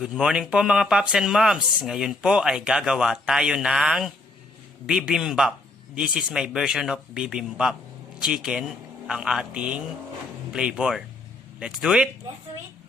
Good morning po mga paps and moms. Ngayon po ay gagawa tayo ng bibimbap. This is my version of bibimbap. Chicken ang ating flavor. Let's do it! Let's do it.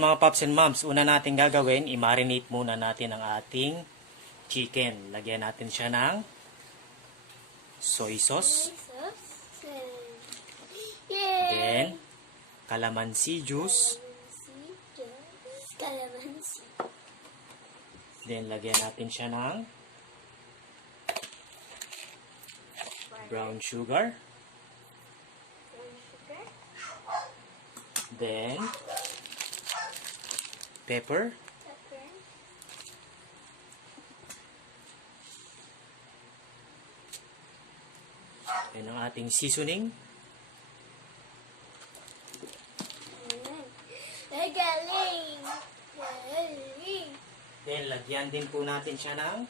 Mga paps and moms. Una natin gagawin, i-marinate muna natin ang ating chicken. Lagyan natin siya ng soy sauce. Then, calamansi juice. Calamansi. Then, lagyan natin siya ng brown sugar. Brown sugar. Then, pepper. Pepper. Then, ang ating seasoning. Ayan. Galing! Galing! Then, lagyan din po natin siya ng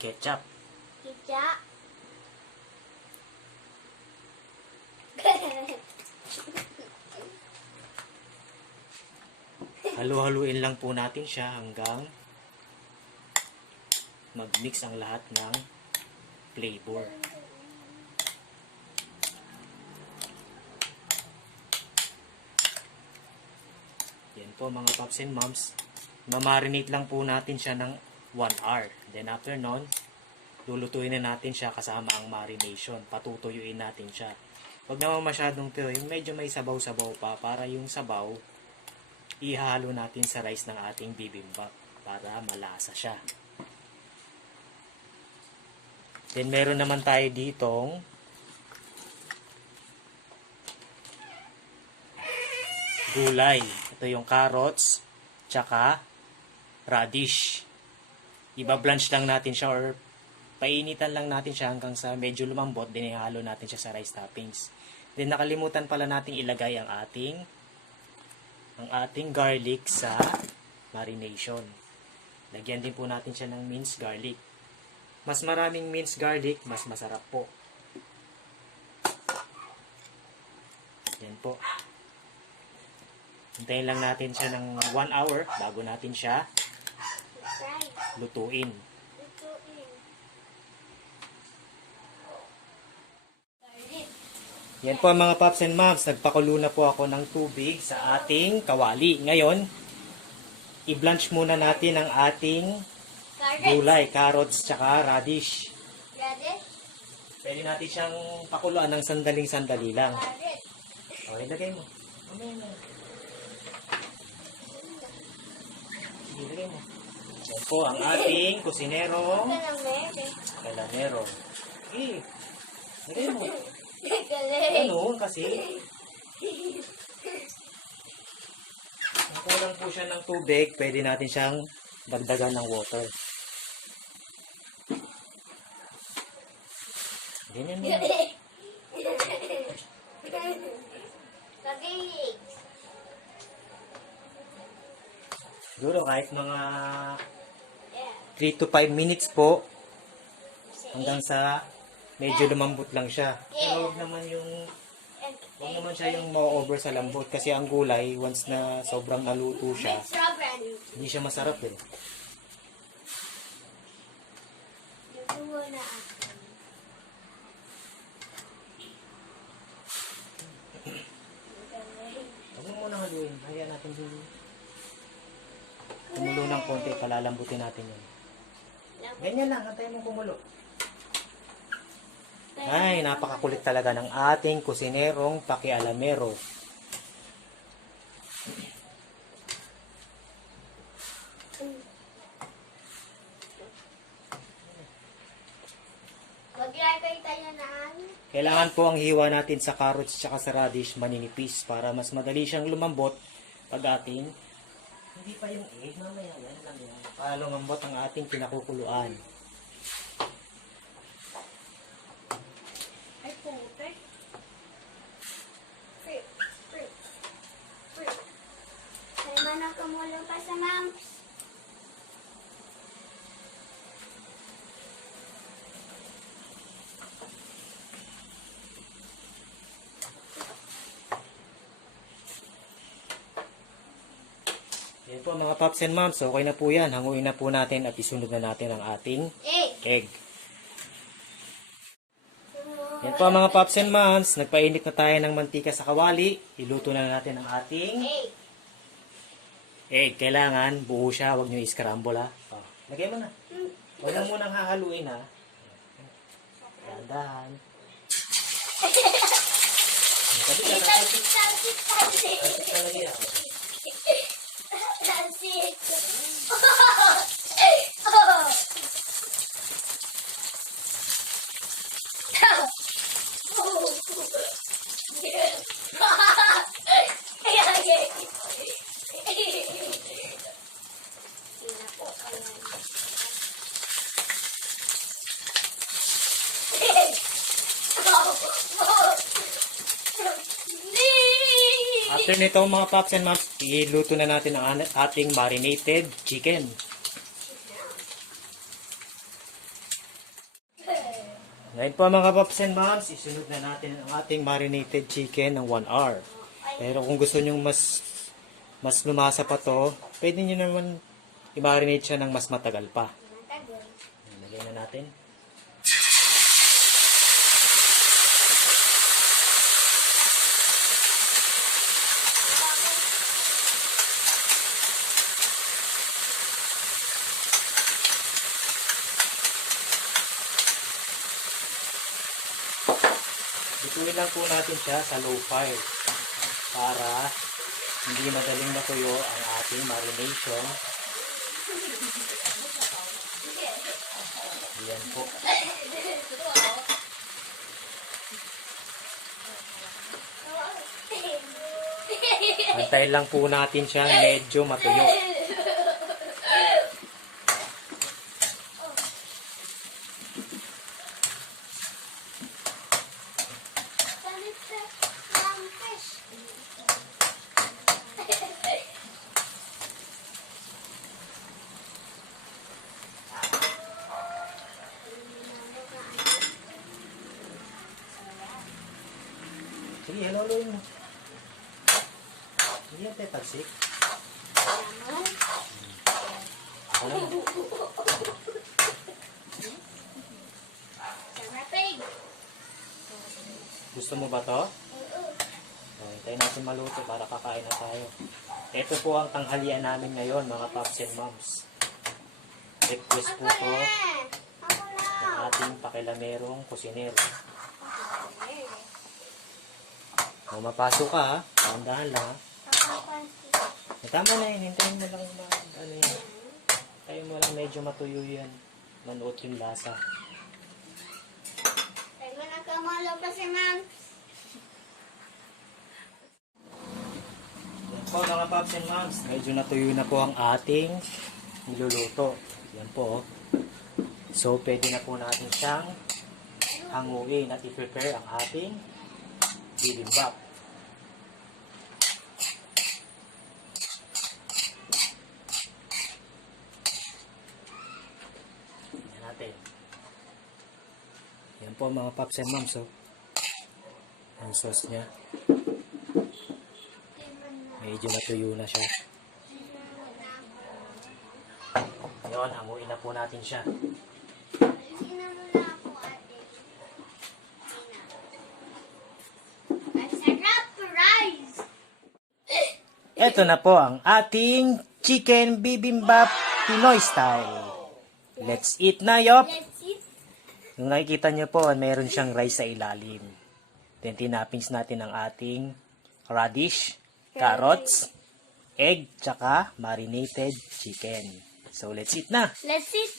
ketchup. Kita. Halu-haluin lang po natin siya hanggang mag-mix ang lahat ng flavor. Yan po mga paps and moms. Mamarinate lang po natin siya ng 1 hour. Then after nun, lulutuin na natin siya kasama ang marination. Patutuyuin natin siya. Huwag naman masyadong tuyuin. Medyo may sabaw-sabaw pa para yung sabaw ihalo natin sa rice ng ating bibimbap para malasa siya. Then meron naman tayo ditong gulay. Ito yung carrots, tsaka radish. Iba-blanch lang natin siya or painitan lang natin siya hanggang sa medyo lumambot, din ihalo natin siya sa rice toppings. Then nakalimutan pala nating ilagay ang ating ang ating garlic sa marination. Lagyan din po natin siya ng minced garlic. Mas maraming minced garlic, mas masarap po. Yan po. Hintayin lang natin siya ng 1 hour bago natin siya. Lutuin. Yan po mga paps and moms, nagpakulo na po ako ng tubig sa ating kawali. Ngayon, i-blanch muna natin ang ating gulay, carrots, tsaka radish. Radish. Pwede natin siyang pakuluan ng sandaling sandali lang. Garlic. Okay, lagay mo. Mamaya na. Sige, lagay mo. Yan po ang ating kusinero, Calamari. kalanero. Eh, lagay mo. Galing. Ano kasi? Kung kulang po siya ng tubig, pwede natin siyang dagdagan ng water. Ganyan mo. Siguro kahit mga Yeah. 3 to 5 minutes po hanggang sa medyo lumambot lang siya. Pero huwag naman yung huwag naman siya yung ma-over sa lambot kasi ang gulay once na sobrang naluto siya, hindi siya masarap eh. Huwag mo muna haluin. Hayaan natin din. Kumulo ng konti, palalambutin natin yun. Ganyan lang, antayin mo kumulo. Ay, napakakulit talaga ng ating kusinerong pakialamero. Kailangan po ang hiwa natin sa carrots at sa radish maninipis para mas madali siyang lumambot pag ating hindi pa yung egg mamaya yan lang yan. Palumambot ang ating pinakukuluan. Manok kumulo pa sa mams. Yan po mga paps and moms, okay na po yan. Hanguin na po natin at isunod na natin ang ating Eh! egg. Yan po mga paps and moms, nagpainit na tayo ng mantika sa kawali. Iluto na natin ang ating Eh! Kailangan buo siya, huwag nyo i-scramble ha. Oh, lagay mo na. Huwag lang munang hahaluin ha. Dahan-dahan. Sabi ka, talsik, talsik. talaga yan. Talsik. After nito mga paps and moms, iluto na natin ang an- ating marinated chicken. Ngayon po mga paps and moms, isunod na natin ang ating marinated chicken ng 1 hour. Pero kung gusto nyong mas mas lumasa pa to, pwede nyo naman i-marinate siya ng mas matagal pa. Lagay na natin. Bituin lang po natin siya sa low fire para hindi madaling matuyo ang ating marination. Ayan po. Antayin lang po natin siya medyo matuyo. Sige, haluin mo. Hindi yan tetagsik. Ano? Gusto mo ba to? Oh, hintayin natin maluto para kakain na tayo. Ito po ang tanghalian namin ngayon, mga paps and moms. Request po to ng ating pakilamerong kusinero. Kung mapasok ka, ha? Dahan-dahan lang, ha? Eh, tama na yun, hintayin mo lang na, ano yun. Hintayin mo lang medyo matuyo yan. Manuot yung lasa. Yan po mga paps and moms, medyo natuyo na po ang ating niluluto. Yan po. oh. So, pwede na po natin siyang hanguin at i-prepare ang ating bibimbap. Natin. Yan po mga paps and moms. Oh. Ang sauce niya. Medyo natuyo na siya. Ngayon, hanguin na po natin siya. Ito na po ang ating chicken bibimbap Pinoy style. Let's eat na, Yop! Kung nakikita nyo po, meron siyang rice sa ilalim. Then, tinappings natin ang ating radish, carrots, egg, tsaka marinated chicken. So, let's eat na! Let's eat.